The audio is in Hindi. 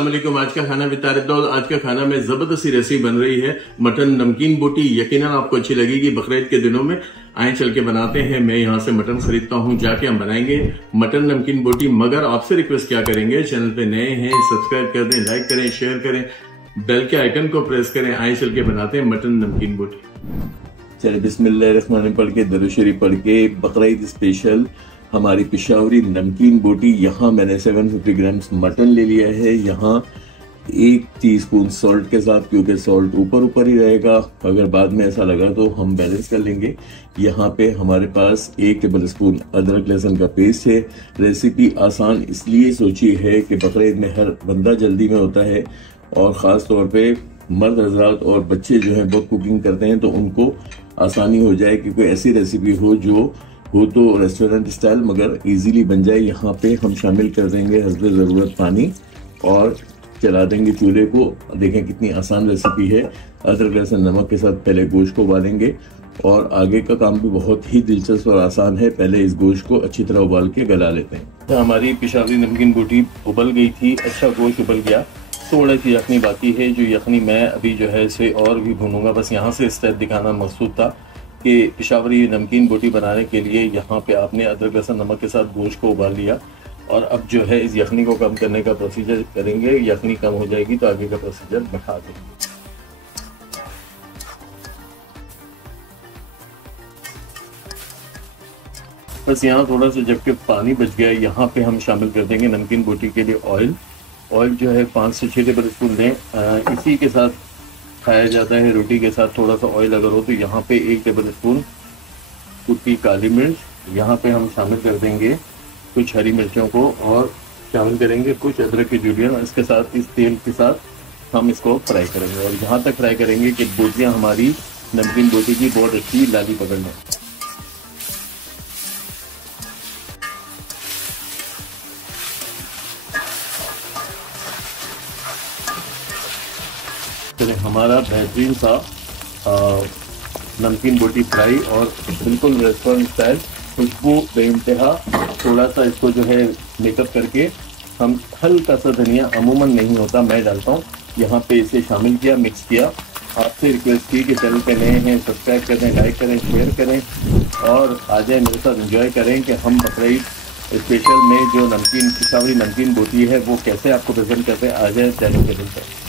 अस्सलाम वालेकुम। आज का खाना वितारत। आज का खाना में जबरदस्ती रेसिपी बन रही है मटन नमकीन बोटी। यकीनन आपको अच्छी लगेगी। बकरीद के दिनों में आए चल के बनाते हैं। मैं यहाँ से मटन खरीदता हूँ, जाके हम बनाएंगे मटन नमकीन बोटी। मगर आपसे रिक्वेस्ट क्या करेंगे, चैनल पे नए हैं सब्सक्राइब कर दें, लाइक करें, शेयर करें, बेल के आइकन को प्रेस करें। आए चल के बनाते हैं मटन नमकीन बोटी। चलिए बिस्मिल्लाहिर्रहमानिर्रहीम पढ़ के दरूद शरीफ पढ़ के बकरीद स्पेशल हमारी पिशावरी नमकीन बोटी। यहाँ मैंने 750 ग्राम्स मटन ले लिया है। यहाँ 1 टीस्पून सॉल्ट के साथ, क्योंकि सॉल्ट ऊपर ही रहेगा, अगर बाद में ऐसा लगा तो हम बैलेंस कर लेंगे। यहाँ पे हमारे पास 1 टेबल स्पून अदरक लहसुन का पेस्ट है। रेसिपी आसान इसलिए सोची है कि बकरीद में हर बंदा जल्दी में होता है और ख़ास तौर पे मर्द हजरात और बच्चे जो हैं बहुत कुकिंग करते हैं, तो उनको आसानी हो जाए कि कोई ऐसी रेसिपी हो तो रेस्टोरेंट स्टाइल मगर इजीली बन जाए। यहाँ पे हम शामिल कर देंगे हस्बे ज़रूरत पानी और चला देंगे चूल्हे को। देखें कितनी आसान रेसिपी है। अदरक लहसुन नमक के साथ पहले गोश्त को उबालेंगे और आगे का काम भी बहुत ही दिलचस्प और आसान है। पहले इस गोश्त को अच्छी तरह उबाल के गला लेते हैं। तो हमारी पिशावरी नमकीन बोटी उबल गई थी, अच्छा गोश्त उबल गया। थोड़ा सी यखनी बाकी है, जो यखनी मैं अभी जो है इसे और भी भूनूंगा। बस यहाँ से स्टेप दिखाना मकसूद था कि पिशावरी नमकीन बोटी बनाने के लिए यहाँ पे आपने अदरक लहसुन नमक के साथ गोश्त को उबाल लिया और अब जो है इस यखनी को कम करने का प्रोसीजर करेंगे। यखनी कम हो जाएगी तो आगे का प्रोसीजर बढ़ा देंगे। बस यहाँ थोड़ा सा जबकि पानी बच गया, यहाँ पे हम शामिल कर देंगे नमकीन बोटी के लिए ऑयल जो है 5 से 6 टेबल स्पून लें। इसी के साथ खाया जाता है रोटी के साथ। थोड़ा सा ऑयल अगर हो तो यहाँ पे 1 टेबल स्पून कुटी काली मिर्च। यहाँ पे हम शामिल कर देंगे कुछ हरी मिर्चों को और शामिल करेंगे कुछ अदरक की जूलियाँ। इसके साथ इस तेल के साथ हम इसको फ्राई करेंगे और यहाँ तक फ्राई करेंगे कि बोटियाँ हमारी नमकीन बोटी की बहुत अच्छी लाली पकड़ लें। हमारा बेहतरीन सा नमकीन बोटी फ्राई और बिल्कुल रेस्टोरेंट स्टाइल खुशबू बेइंतहा। थोड़ा सा इसको जो है मेकअप करके हम हल्का सा धनिया, अमूमन नहीं होता, मैं डालता हूँ, यहाँ पे इसे शामिल किया, मिक्स किया। आपसे रिक्वेस्ट की कि चैनल पे नए हैं सब्सक्राइब करें, लाइक करें, शेयर करें और आ जाए मेरे साथ एंजॉय करें कि हम बकरीद स्पेशल में जो नमकीन पिशावरी नमकीन बोटी है वो कैसे आपको प्रेजेंट करते हैं। आ जाए चैनल के दिन पर।